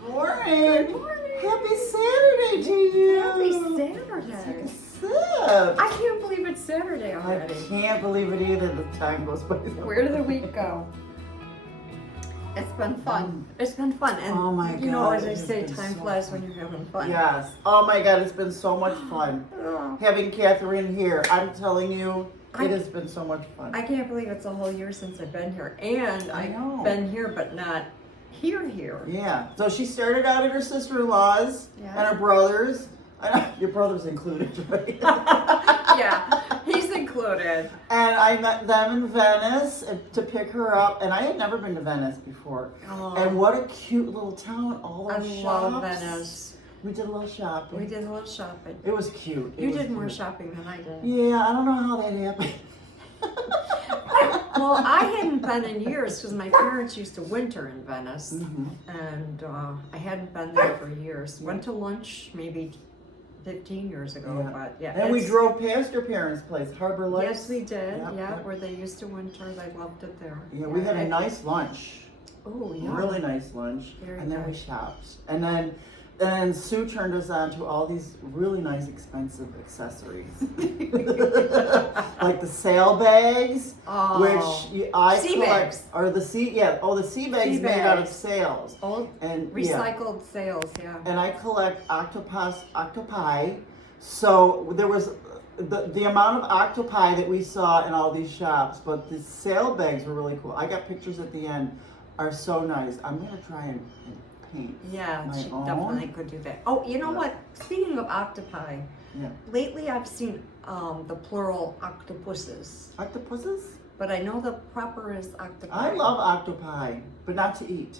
Morning. Good morning. Happy Saturday to you. Happy Saturday. Take a sip. I can't believe it's Saturday I already. can't believe it either. The time goes by. Where did the week go? It's been fun. It's been fun. And Oh my you know, God, as I it has say, been time so flies fun. when you're having fun. Yes. Oh my God, it's been so much fun. Oh, Having Katherine here, I'm telling you, it has been so much fun. I can't believe it's a whole year since I've been here. And I know. I've been here, but not here. Yeah. So she started out at her sister-in-law's Yeah. and her brother's. I know, your brother's included, right? Yeah, he's included. And I met them in Venice to pick her up, and I had never been to Venice before. Oh, And what a cute little town! All I those love shops. Venice. We did a little shopping. We did a little shopping. It was cute. It You was did more cute. shopping than I did. Yeah, I don't know how that happened. Well, I hadn't been in years because my parents used to winter in Venice, Mhm. and I hadn't been there for years. Went to lunch maybe 15 years ago, Yeah. but yeah. And we it's- drove past your parents' place, Harbor Lights. Yes, we did. Yep, Yeah, yep. where they used to winter. They loved it there. Yeah, we had a nice lunch. Oh, yeah. Really nice lunch. Very And then we good. shopped. And then Sue turned us on to all these really nice expensive accessories. Like the sail bags, Oh, I Sea collect, bags. or the sea bags Sea made out of bags. sails. old And recycled sails. Yeah. and I collect octopi. So there was the amount of octopi that we saw in all these shops, but the sail bags were really cool. I got pictures at the end, are so nice. I'm gonna try and paint. Yeah, My she own? definitely could do that. Oh, you know Yeah. what? Speaking of octopi, Yeah. lately I've seen the plural octopuses, Octopuses? but I know the proper is octopi. I love octopi, but not to eat.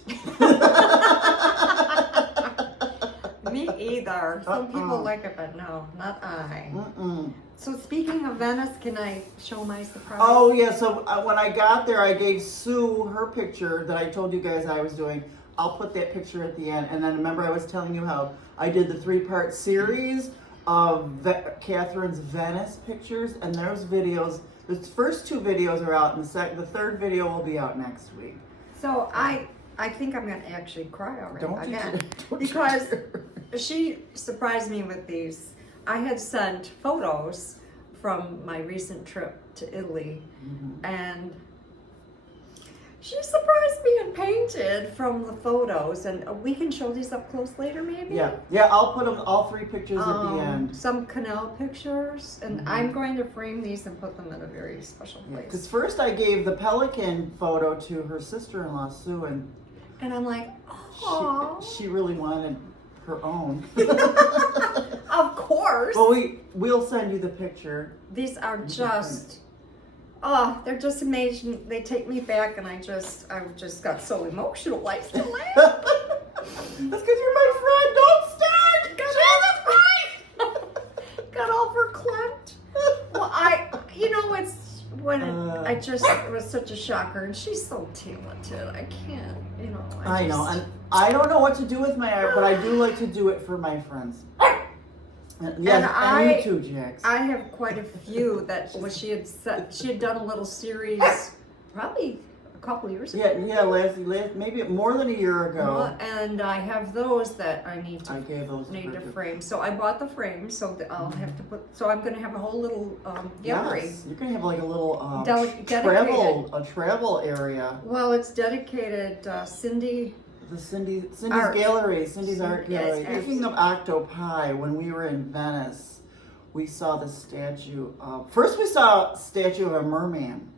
Me either. Some people Uh-uh. like it, but no, not I. Mm-mm. So speaking of Venice, can I show my surprise? Oh yeah, so when I got there, I gave Sue her picture that I told you guys I was doing. I'll put that picture at the end. And then remember I was telling you how I did the 3-part series of Catherine's Venice pictures, and those videos, the first 2 videos are out, and the third video will be out next week. So I think I'm gonna actually cry already Don't you again don't you because dare. she surprised me with these. I had sent photos from my recent trip to Italy, Mhm. and she surprised me and painted from the photos. And we can show these up close later, maybe. Yeah, I'll put them all 3 pictures at the end. Some canal pictures, and Mhm. I'm going to frame these and put them in a very special place. Because first I gave the pelican photo to her sister-in-law Sue, and And I'm like, oh, she really wanted her own. of course. Well, we'll send you the picture. These are can just, oh, they're just amazing. They take me back, and I just got so emotional. I still am. That's because you're my friend. Don't start. Jesus Christ! Got all verklempt. Well, it's when it was such a shocker, and she's so talented. I can't, I know, and I don't know what to do with my art, but I do like to do it for my friends. Yes, and you too, Jax. I have quite a few that she had done a little series, probably a couple years ago. Yeah, last maybe more than a year ago. And I have those that I need I to gave those to need to Bridget. frame. So I bought the frame, so that I'll have to put. So I'm going to have a whole little gallery. Yes, you're gonna have like a little Dedicated. travel area. Well, it's dedicated Cindy. The Cindy's Art. gallery, Cindy's art Yes, gallery. yes. Speaking of octopi, when we were in Venice, we saw the statue of. First, we saw a statue of a merman.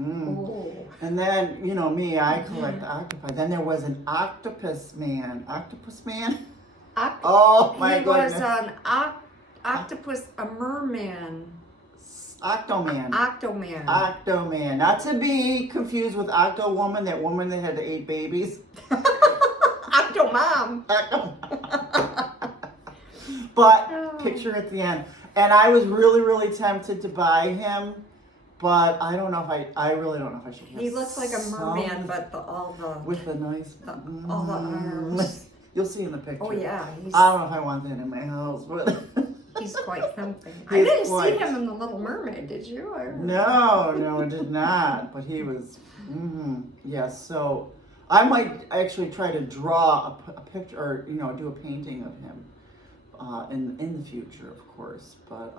Oh. And then, me, I collect octopi. Then there was an octopus man. Octopus man? Oh my He goodness. was an octopus, a merman, Octoman. octoman. Octoman. Not to be confused with Octo Woman, that woman that had 8 babies. Octomom. But picture at the end. And I was really, really tempted to buy him, but I don't know if I really don't know if I should. He looks like a merman, but with the nice all the arms. You'll see in the picture. Oh yeah, I don't know if I want that in my house, but he's quite something. I He's didn't see quite- him in The Little Mermaid, did you? no, it did not. But he was. Yes. So I might actually try to draw a picture, or do a painting of him in the future, of course. But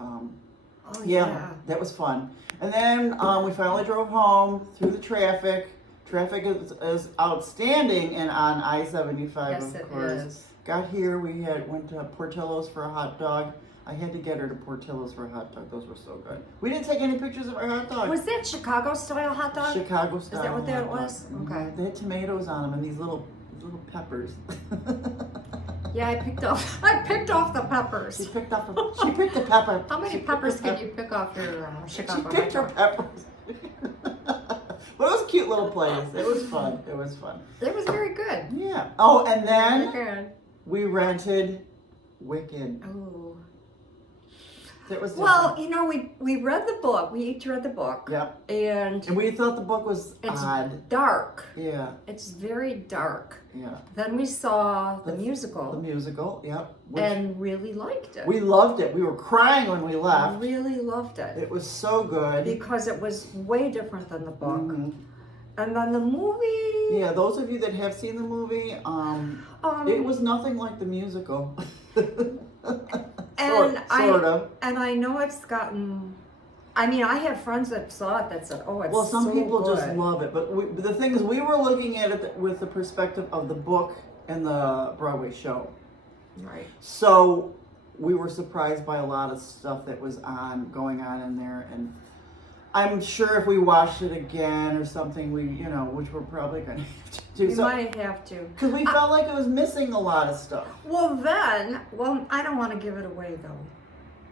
yeah, that was fun. And then we finally drove home through the traffic. Traffic is outstanding, and on I-75, Yes, of it course. is. Got here, we went to Portillo's for a hot dog. I had to get her to Portillo's for a hot dog. Those were so good. We didn't take any pictures of our hot dog. Was that Chicago style hot dog? Chicago style. Is that what that hot dog. was? Mhm. Okay. They had tomatoes on them and these little peppers. Yeah, I picked off the peppers. She picked the pepper. How many peppers can you pick off your Chicago She picked her hot dog? peppers. But it was a cute little place. It was fun. It was fun. It was very good. Yeah. Oh, and then Very good. we rented Wicked. Oh. That was Well, we read the book. We each read the book. Yep. And And we thought the book was it's odd. dark. Yeah. It's very dark. Yeah. Then we saw the The musical musical. Yep. Which and really liked it. we loved it. We were crying when we left. Really loved it. It was so good. Because it was way different than the book. Mhm. And then the movie. Yeah, those of you that have seen the movie, it was nothing like the musical. And sort of. And I know it's gotten. I mean, I have friends that saw it that said, "Oh, it's Well, some so people good." just love it, but the thing is, we were looking at it with the perspective of the book and the Broadway show. Right. So we were surprised by a lot of stuff that was going on in there, and I'm sure if we watched it again or something, which we're probably going to have to do. You might have to. Because we felt like it was missing a lot of stuff. Well, I don't want to give it away though.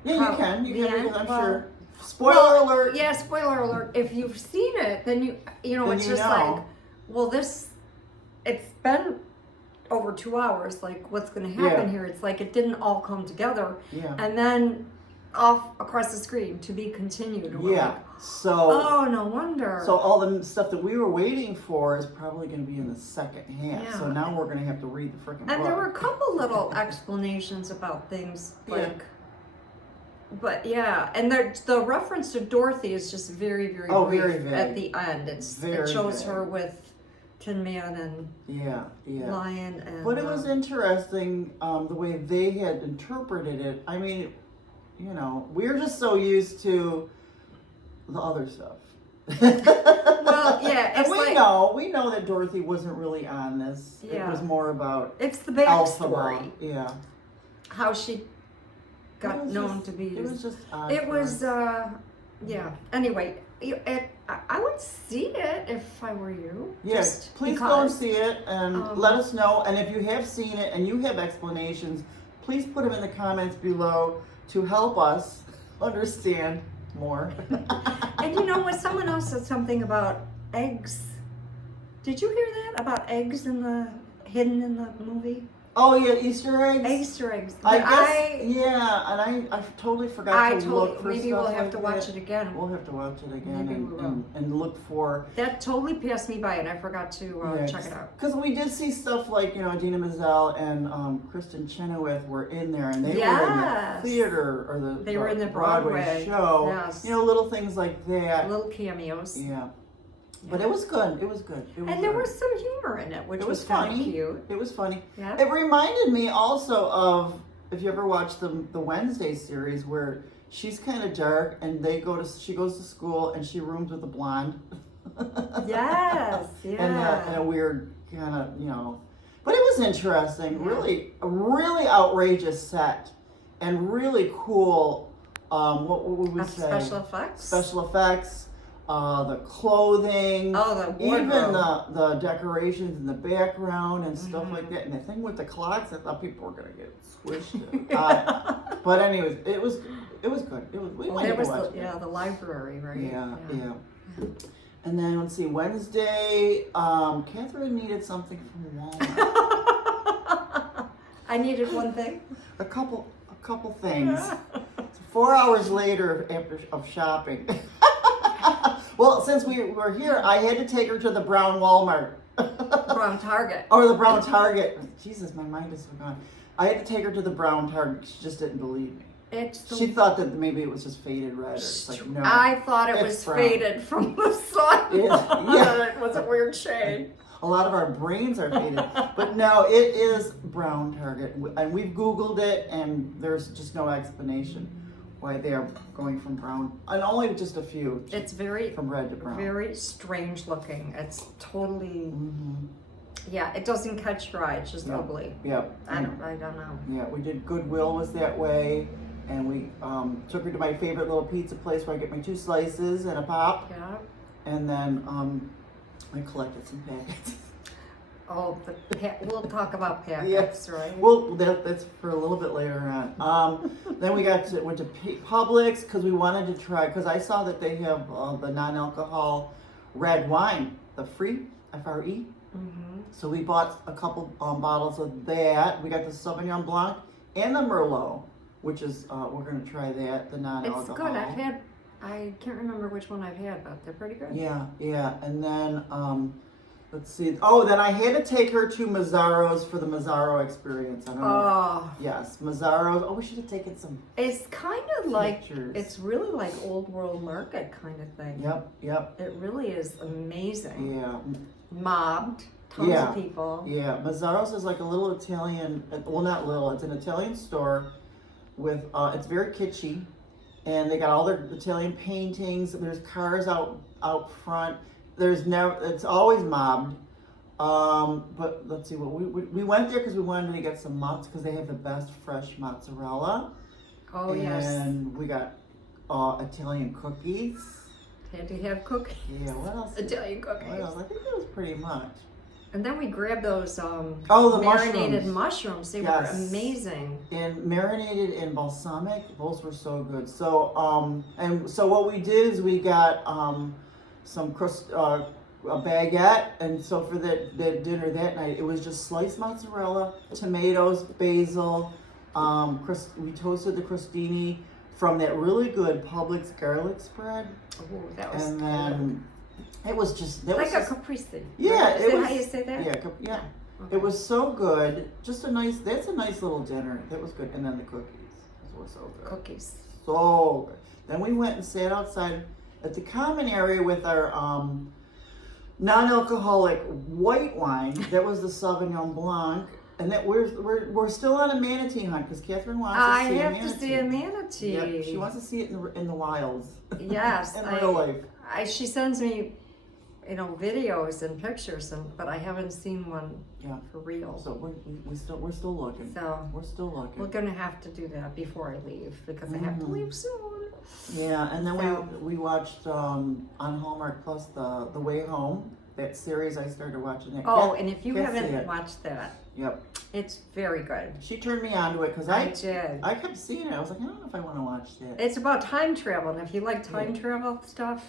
Yeah, you can, because I'm well, sure. Spoiler alert. Yeah, spoiler alert. If you've seen it, then then it's just know. like, well, it's been over 2 hours. Like, what's going to happen here? It's like it didn't all come together. Yeah. And then off across the screen to be continued. We're Yeah. like, So. oh, no wonder. So all the stuff that we were waiting for is probably going to be in the second half. Yeah. So now we're going to have to read the freaking book. And there were a couple little explanations about things, like, but yeah, and the reference to Dorothy is just very, very brief very vague. at the end. It shows vague. her with Tin Man and Lion, and But it was interesting the way they had interpreted it. I mean, we're just so used to the other stuff. well, yeah, And it's we know that Dorothy wasn't really on this. Yeah. It was more about it's the backstory, Alpha. Yeah. how she got known to be. It was just odd. It for was, us. yeah. Anyway, I would see it if I were you. Yes, just please because. go and see it and let us know. And if you have seen it and you have explanations, please put them in the comments below to help us understand more. And what? Someone else said something about eggs. Did you hear that about eggs hidden in the movie? Oh yeah, Easter eggs. Easter eggs. I guess. Yeah, and I totally forgot to look for maybe stuff we'll have like to watch that. it again. We'll have to watch it again Maybe we will. and look for. That totally passed me by, and I forgot to check it out. Because we did see stuff like Idina Menzel and Kristen Chenoweth were in there, and they were in the theater or they were in the Broadway show. Yes. Little things like that. Little cameos. Yeah. But it was good. It was good. And there was some humor in it, which was kind of cute. It was funny. Yeah. It reminded me also of, if you ever watched the Wednesday series, where she's kind of dark and she goes to school and she rooms with a blonde. Yes. Yeah. And a weird kind of, but it was interesting. Yeah. Really, a really outrageous set and really cool. What would we say? Special effects. Special effects. The clothing, the even wardrobe. the decorations in the background and stuff like that. And the thing with the clocks, I thought people were gonna get squished. But anyways, it was good. We went to watch it. The library, right? Yeah. And then let's see, Wednesday, Katherine needed something from Walmart. I needed one thing. A couple things. So 4 hours later of shopping. Well, since we were here, I had to take her to the Brown Walmart. Brown Target. Or the Brown Target. Jesus, my mind is so gone. I had to take her to the Brown Target. She just didn't believe me. She thought that maybe it was just faded red. Or it's like, no, I thought it was brown. faded from the sun. Yeah. It was a weird shade. A lot of our brains are faded, but no, it is brown target, and we've Googled it, and there's just no explanation why they are going from brown, and only just a few. It's very from red to brown. Very strange looking. It's totally. Mm-hmm. Yeah, it doesn't catch your eye. It's just Yep. ugly. Yep. I don't know. Yeah, we did Goodwill was that way, and we took her to my favorite little pizza place where I get my 2 slices and a pop, Yeah. and then I collected some packets. Oh, we'll talk about packets, right? Well, that's for a little bit later on. Then we went to Publix because we wanted to try, because I saw that they have the non-alcohol red wine, the free, F-R-E. Mm-hmm. So we bought a couple bottles of that. We got the Sauvignon Blanc and the Merlot, which is, we're going to try that, the non-alcohol. It's good. I can't remember which one I've had, but they're pretty good. Yeah. And then, let's see. Oh, then I had to take her to Mazzaro's for the Mazzaro experience. I don't know. Oh. Yes, Mazzaro's. Oh, we should have taken some. It's kind of like, pictures. it's really like old world market kind of thing. Yep. It really is amazing. Yeah. Mobbed, tons of people. Yeah, Mazzaro's is like a little Italian, well, not little, it's an Italian store with, it's very kitschy, and they got all their Italian paintings. There's cars out front. It's always mobbed. But let's see, we went there because we wanted to get some mozz, because they have the best fresh mozzarella. Oh, yes. And we got Italian cookies. Had to have cookies. Yeah, what else? Italian cookies. What else? I think that was pretty much. And then we grabbed those the marinated mushrooms. They were amazing. And marinated in balsamic, those were so good. So and so what we did is we got some a baguette, and so for the dinner that night it was just sliced mozzarella, tomatoes, basil. We toasted the crostini from that really good Publix garlic spread. Oh, that was and then it was just like a caprese. Yeah, is that how you say that? Yeah. Okay. It was so good. That's a nice little dinner. That was good. And then the cookies. Those were so good. Cookies. So good. Then we went and sat outside at the common area with our non-alcoholic white wine. That was the Sauvignon Blanc. And that we're still on a manatee hunt because Catherine wants to see a manatee. I have to see a manatee. Yep, she wants to see it in the wilds. Yes. in real life. She sends me, videos and pictures, but I haven't seen one for real. So we're still looking. So we're still looking. We're gonna have to do that before I leave because I have to leave soon. Yeah, and then we watched on Hallmark Plus the Way Home, that series. I started watching that. Oh, and if you haven't watched that, it's very good. She turned me onto it because I did. I kept seeing it. I was like, I don't know if I want to watch that. It's about time travel, and if you like time travel stuff,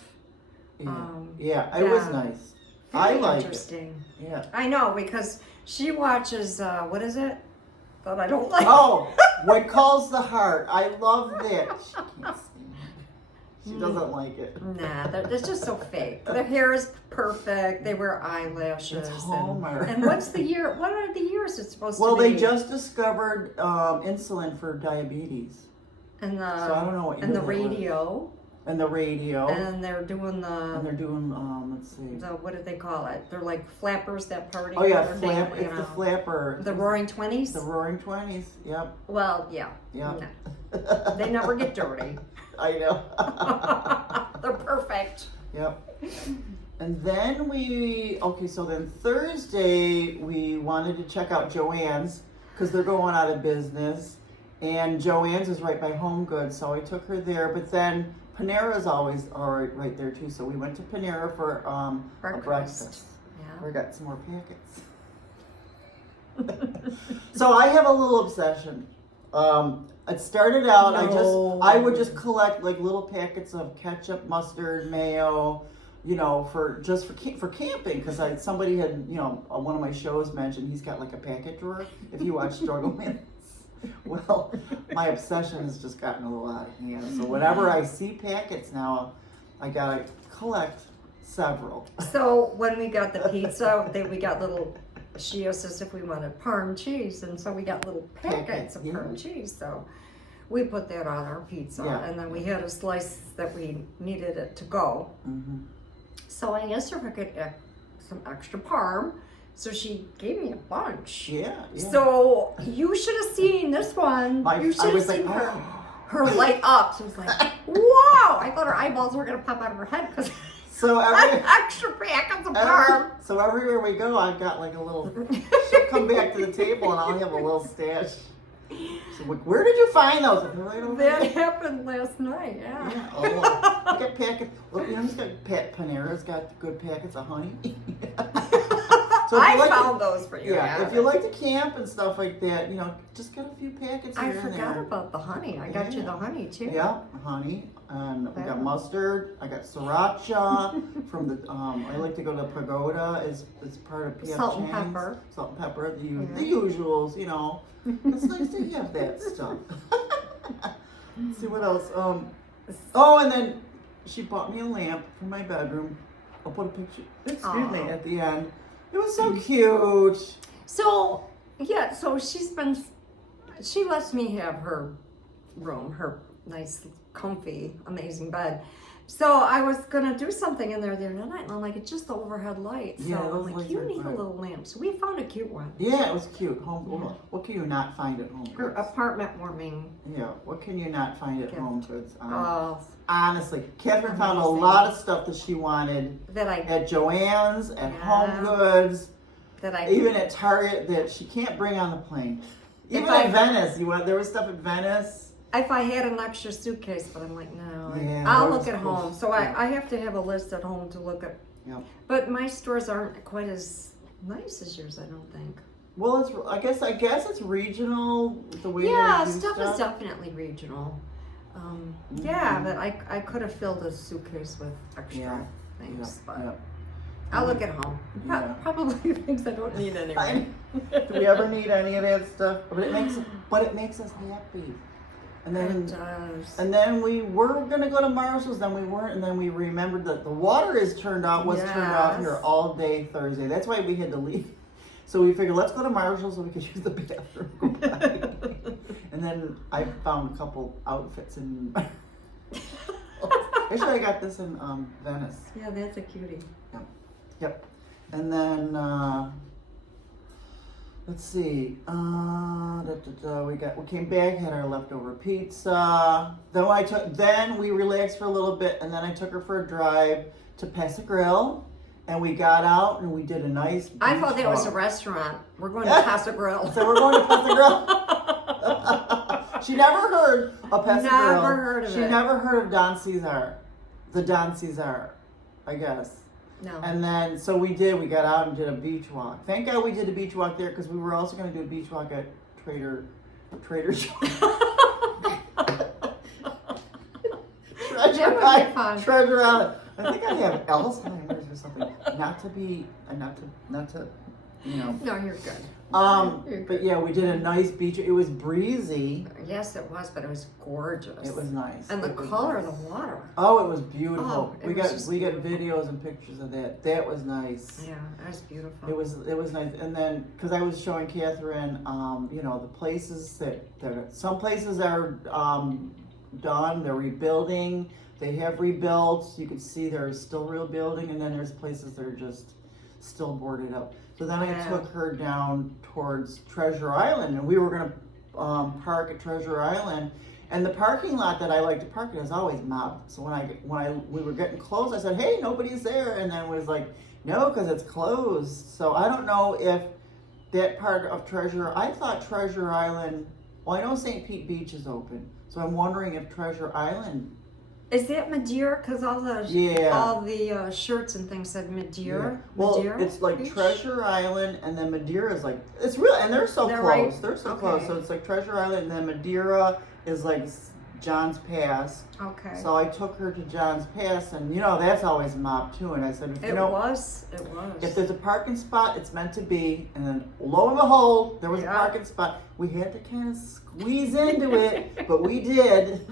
it was nice. I like interesting. It. Yeah, I know because she watches. What is it that I don't like? Oh, What Calls the Heart. I love that. She can't stand it. She doesn't like it. Nah, they're just so fake. Their hair is perfect. They wear eyelashes. It's Hallmark. And what's the year? What are the years it's supposed to be? Well, they just discovered insulin for diabetes. And so I don't know what year and the that radio. was. And the radio. And they're doing let's see. What do they call it? They're like flappers that party. Oh yeah, it's the flapper. The Roaring Twenties. The Roaring Twenties. Yep. Well, yeah. Yeah. No. They never get dirty. I know. They're perfect. Yep. And then so then Thursday we wanted to check out Joann's because they're going out of business, and Joann's is right by Home Goods, so I took her there. But then Panera's always right there too, so we went to Panera for a breakfast. Yeah. We got some more packets. So I have a little obsession. It started out, I would just collect like little packets of ketchup, mustard, mayo, for camping, because somebody had, one of my shows mentioned he's got like a packet drawer, if you watch Struggle Minutes. Well, my obsession has just gotten a little out of hand. So whenever I see packets now, I gotta collect several. So when we got the pizza, we got little, she asked us if we wanted Parm cheese, and so we got little packets of Parm cheese. So we put that on our pizza, Yeah. and then we had a slice that we needed it to go. Mm-hmm. So I asked her if I could get some extra parm. So she gave me a bunch. Yeah. So you should have seen this one. You should have seen her light up. She was like, wow! I thought her eyeballs were gonna pop out of her head because So extra packets of parm. So everywhere we go, I've got like a little. She'll come back to the table and I'll have a little stash. So where did you find those? They're right over That there. happened last night. Yeah. Yeah. Oh, I got packets. Well, you know, it's got Panera's got good packets of honey. So I found those for you. Yeah, if you like to camp and stuff like that, you know, just get a few packets here I and forgot there. about the honey. I got you the honey too. Yeah, honey. And we got mustard. I got sriracha from the. I like to go to Pagoda. Is part of PF Salt and Chang's. pepper. Salt and pepper. The usuals. You know, it's nice to have that stuff. Let's see what else. Oh, and then she bought me a lamp for my bedroom. I'll put a picture. Excuse me at the end. It was so cute. So yeah, so she lets me have her room, her nice, comfy, amazing bed. So I was gonna do something in there the other night, and I'm like, it's just the overhead light. So Yeah, I'm those like, lights you are need fine. a little lamp. So we found a cute one. Yeah, it was cute. Home. What can you not find at Home Her Goods? apartment warming. Yeah, what can you not find at Gift. Home Goods? Oh, Honestly, Catherine found a Amazing. lot of stuff that she wanted that I at Joann's, at Yeah. Home Goods, that I even at Target that she can't bring on the plane. Even I- at Venice, there was stuff at Venice. if I had an extra suitcase, but I'm like, no, Yeah, I'll that look was at cool. home. So Yeah. I have to have a list at home to look at. Yeah. But my stores aren't quite as nice as yours, I don't think. Well, I guess it's regional the way Yeah, they do stuff is definitely regional. Yeah, but I could have filled a suitcase with extra things, but Yeah. I'll look at home. Yeah. Probably things I don't need anyway. Do we ever need any of that stuff? But it makes us happy. And then It does. And then we were gonna go to Marshall's, then we weren't, and then we remembered that the water was turned off here Yes. all day Thursday. That's why we had to leave. So we figured, let's go to Marshall's so we could use the bathroom. Go by. And then I found a couple outfits in. Actually, I got this in Venice. Yeah, that's a cutie. Yep. And then let's see. We came back, had our leftover pizza. Then we relaxed for a little bit, and then I took her for a drive to Pass Grill, and we got out and we did a nice. I thought that was a walk. restaurant. We're going to Casa Grill. So we're going to Pass Grill. She never heard of Pass Grill. Never heard of She it. never heard of Don Cesar, the Don Cesar, I guess. No. And then, so we got out and did a beach walk. Thank God we did a beach walk there because we were also going to do a beach walk at Trader That would be fun. Treasure Island. I think I have Alzheimer's or something. Not to, you know. No, you're good. But yeah, we did a nice beach. It was breezy. Yes, it was, but it was gorgeous. It was nice. And the It was color nice. of the water. Oh, it was beautiful. Oh, it we was got just videos and pictures of that. That was nice. Yeah, it was beautiful. It was nice, and then because I was showing Catherine, you know, the places that some places are done, they're rebuilding, they have rebuilt. You can see there's still rebuilding, and then there's places that are just still boarded up. So then I took her down towards Treasure Island, and we were gonna park at Treasure Island. And the parking lot that I like to park in is always mobbed. So when we were getting close, I said, "Hey, nobody's there," and then was like, "No, because it's closed." So I don't know if that part of I thought Treasure Island. Well, I know St. Pete Beach is open, so I'm wondering if Treasure Island. Is that Madeira? Because all the shirts and things said Madeira. Yeah. Well, Madeira it's like Beach? Treasure Island, and then Madeira is like it's real, and they're so They're close. right- They're so okay. close. So it's like Treasure Island, and then Madeira is like John's Pass. Okay. So I took her to John's Pass, and you know that's always mobbed too. And I said, It was. if there's a parking spot, it's meant to be. And then lo and behold, there was a Yeah. parking spot. We had to kind of squeeze into it, but we did.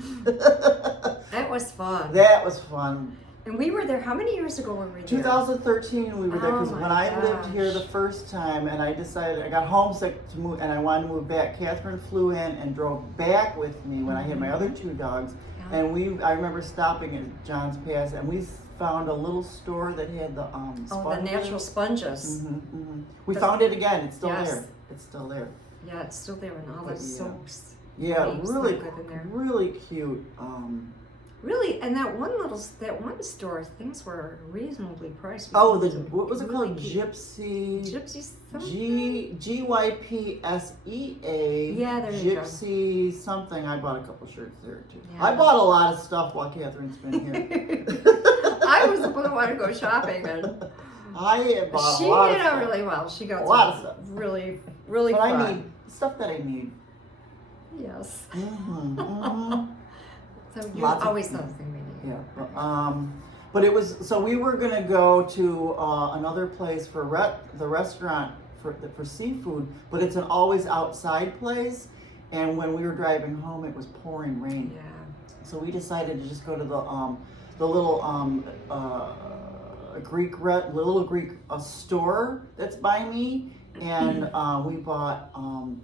That was fun. That was fun. And we were there, how many years ago were we there? 2013 we were there, because Oh when my I lived here the gosh. first time and I decided, I got homesick to move and I wanted to move back, Catherine flew in and drove back with me when I had my other 2 dogs. Yeah. And I remember stopping at John's Pass and we found a little store that had the sponges. Oh, the natural sponges. We found it again, it's still Yes. there. It's still there. Yeah, it's still there, and all the But, yeah. soaps. Yeah, Creams, really, they're good in there. really cute. Really, and that one store, things were reasonably priced. Oh, It what was it really called? cute. Gypsy something? GYPSEA. Yeah, there you go. Gypsy something. I bought a couple shirts there too. Yeah. I bought a lot of stuff while Catherine's been here. I was the one who wanted to go shopping, and I bought she a lot did of out stuff. really well. She got A lot of some stuff. really, really But fun. I need stuff that I need. Yes. So you Lots of- always know the thing we need. Yeah. But it was, so we were gonna go to another place for the restaurant for seafood, but it's an always outside place. And when we were driving home, it was pouring rain. Yeah. So we decided to just go to the little little Greek store that's by me, and we bought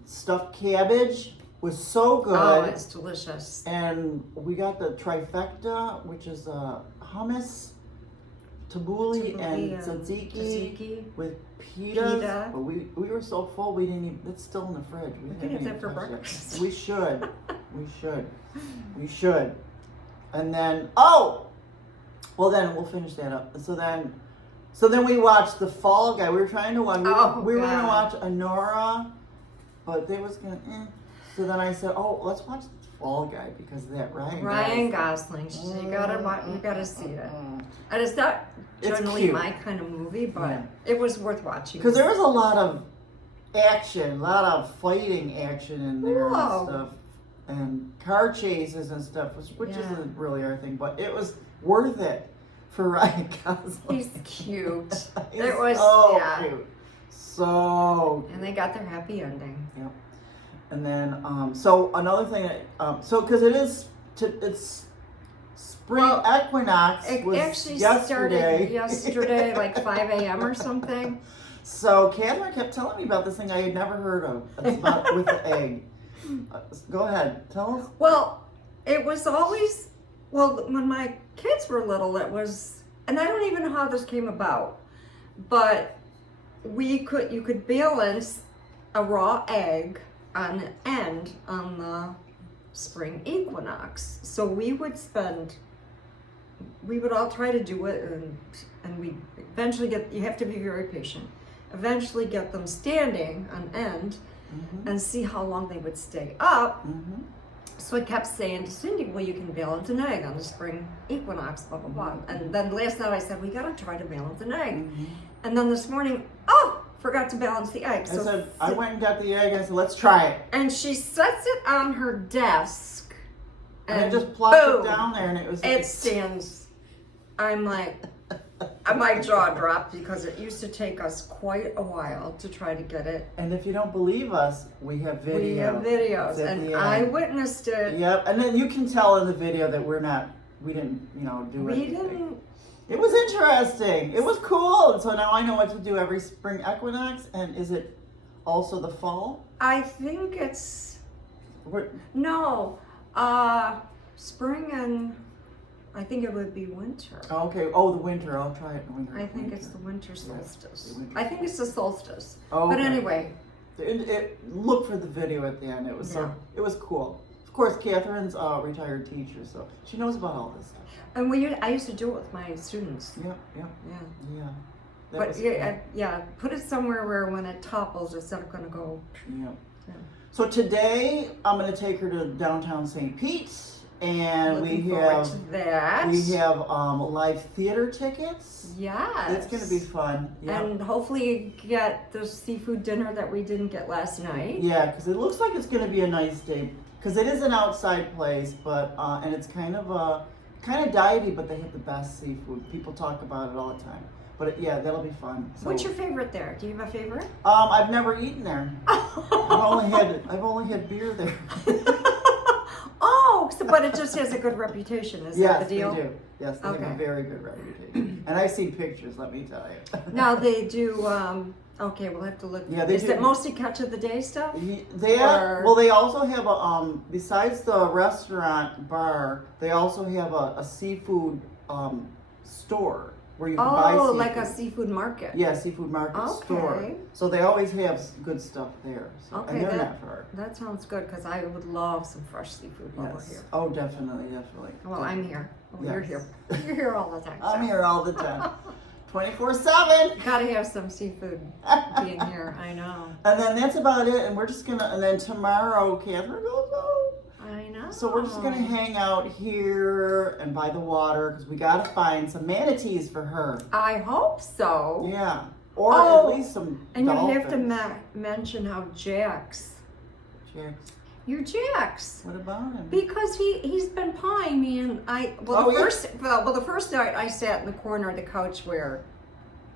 stuffed cabbage. Was so good. Oh, it's delicious. And we got the trifecta, which is hummus, tabbouleh, and tzatziki with pitas. Pita. But we were so full we didn't even. It's still in the fridge. We can haven't have even that for touched it. breakfast. We should. We should. And then well then we'll finish that up. So then we watched the Fall Guy. We were trying to watch. We were gonna watch Anora, but they was gonna. So then I said, let's watch the Fall Guy because of that Ryan Gosling. You gotta see it. And it's not generally cute. my kind of movie, but Yeah. it was worth watching. Because there was a lot of action, a lot of fighting action in there Whoa. and stuff, and car chases and stuff, which Yeah. isn't really our thing, but it was worth it for Ryan Gosling. He's cute. He's It was so cute, so cute. And they got their happy ending. Yep. And then, so another thing that, because it's spring equinox It was actually yesterday. started yesterday, like 5 a.m. or something. So Catherine kept telling me about this thing I had never heard of. It's about with the egg. Go ahead, tell us. Well, it was always, when my kids were little, it was, and I don't even know how this came about, but you could balance a raw egg on an end on the spring equinox. So we would all try to do it, and we eventually you have to be very patient, eventually get them standing on end and see how long they would stay up. So I kept saying to Cindy, well, you can balance an egg on the spring equinox, blah, blah, blah. And then last night I said, we gotta try to balance an egg. And then this morning, forgot to balance the egg. I went and got the egg and I said, let's try it. And she sets it on her desk. And I just plopped it down there and it stands. I'm like, my jaw dropped because it used to take us quite a while to try to get it. And if you don't believe us, we have video. We have videos, and I witnessed it. Yep, and then you can tell in the video that we didn't, do anything. We didn't. It was interesting. It was cool. And so now I know what to do every spring equinox. And is it also the fall? I think it's spring, and I think it would be winter. Oh, okay. Oh, the winter. I'll try it in winter. I think it's the winter solstice. the winter I think it's the solstice. Oh, But okay. anyway. Look for the video at the end. It was it was cool. Of course, Catherine's a retired teacher, so she knows about all this stuff. And I used to do it with my students. Yeah. Yeah. That But was put it somewhere where when it topples, it's not going to go. Yeah. Yeah. So today I'm going to take her to downtown St. Pete, and Looking we forward have to that. live theater tickets. Yes. It's going to be fun. Yeah. And hopefully get the seafood dinner that we didn't get last night. Yeah, because it looks like it's going to be a nice day. Because it is an outside place, but and it's kind of divey, but they have the best seafood. People talk about it all the time. But that'll be fun. So, What's your favorite there? Do you have a favorite? I've never eaten there. I've only had beer there. Oh, so But it just has a good reputation, is Yes, that the deal? they do. Yes, they have Okay. a very good reputation. And I've seen pictures, let me tell you. Now they do, okay, we'll have to look. Yeah, they Is do. it mostly catch of the day stuff? They Or- well, they also have a besides the restaurant bar, they also have a seafood store where you can buy Oh, seafood. like a seafood market. Yeah, seafood market store. Okay. So they always have good stuff there. So, Okay, and they're that- not far. That sounds good because I would love some fresh seafood while we're Yes. here. Oh, definitely, definitely. Well, I'm here. Oh, You're Yes. here. You're here all the time. I'm so. here all the time, 24/7. Gotta have some seafood being here. I know. And then that's about it. And we're just gonna. And then tomorrow, Catherine goes home. I know. So we're just gonna hang out here and by the water because we gotta find some manatees for her. I hope so. Yeah, or Oh, at least some And dolphins. you have to mention how Jax. Jax. You're Jax. What about him? Because he's been pawing me and Oh, yeah? the first night I sat in the corner of the couch where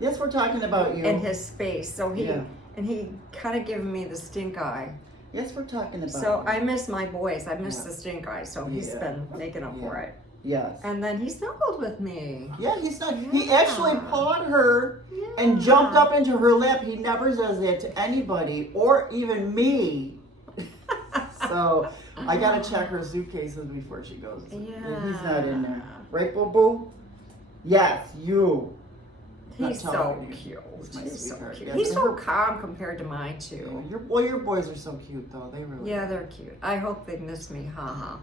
Yes, we're talking about you. in his space. So he Yeah. and he kind of given me the stink eye. Yes, we're talking about. So you. I miss my boys. I miss Yeah. the stink eye. So he's Yeah. been making up for Yeah. it. Yes. And then he snuggled with me. Yeah, he's not. He Yeah. actually pawed her and jumped up into her lap. He never does that to anybody or even me. So I gotta check her suitcases before she goes. Yeah. He's not in there. Right, Boo Boo? Yes, you. He's Not so telling you. cute. He's my He's so sweetheart. cute. Yes, He's and so her- calm compared to my two. Your boys are so cute though. They really. Yeah, they're cute. I hope they miss me. Haha.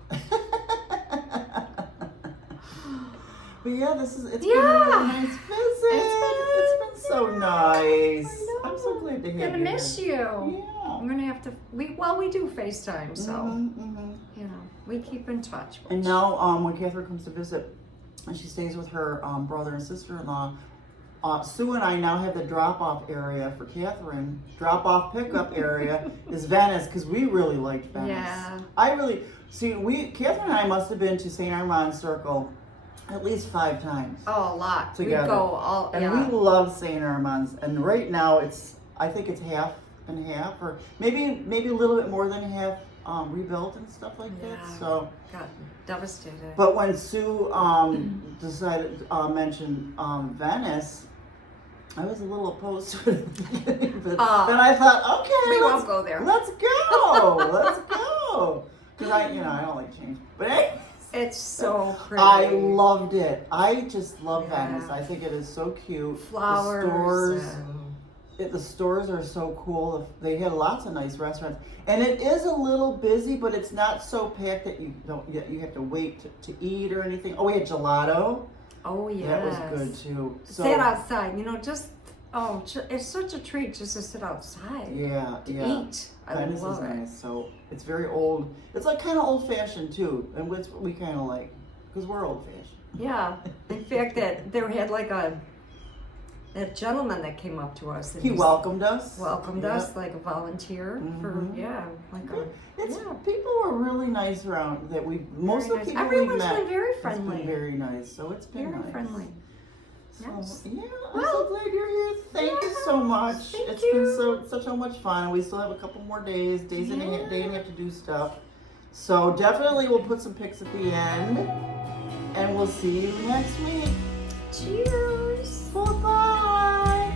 But yeah, it's been a Yeah. really nice visit. It's been so nice. I know. I'm so glad to have I'm gonna you. miss here. you. Yeah. I'm gonna have to. We do FaceTime, so Mhm. you know we keep in touch. And now, when Catherine comes to visit, and she stays with her brother and sister-in-law, Sue and I now have the drop-off area for Catherine. Drop-off pickup area is Venice because we really liked Venice. Yeah. I really see. Catherine and I must have been to St. Armand's Circle at least 5 times. Oh, a lot. Together. We go all. And yeah. we love St. Armand's. And right now I think it's half and half, or maybe a little bit more than half rebuilt and stuff like that. Yeah. So, Got devastated. but when Sue decided mention Venice, I was a little opposed to it at the beginning, but then I thought, okay, we won't go there. Let's go. Let's go. Because I don't like change. But anyway. It's so pretty. I loved it. I just love Yeah. Venice. I think it is so cute. Flowers. The stores are so cool. They had lots of nice restaurants, and it is a little busy, but it's not so packed that you have to wait to eat or anything. Oh, we had gelato. Oh yeah. That was good too. So Sit outside. It's such a treat just to sit outside. yeah, To yeah. eat. I Venice love is it. nice. So it's very old. It's like kind of old fashioned too, and it's what we kind of like because we're old fashioned. Yeah. In fact, that there had like that gentleman that came up to us. And He welcomed us. welcomed Yeah. us like a volunteer for like a It's yeah. people were really nice around that we most Very of nice. the people Everyone's we met. been very It's friendly. been very nice. So it's been Very nice. friendly. So, Yes. yeah, I'm Well, so glad you're here. Thank you so much. thank It's you. been so much fun, and we still have a couple more days and day and a half to do stuff. So definitely we'll put some pics at the end, and we'll see you next week. Cheers. Bye bye.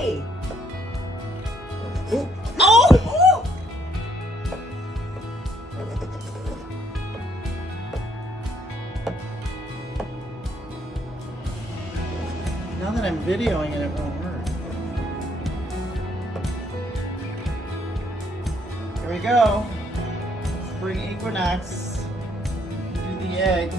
Hey. Oh! Now that I'm videoing it, it won't work. Here we go. Spring equinox. Do the egg.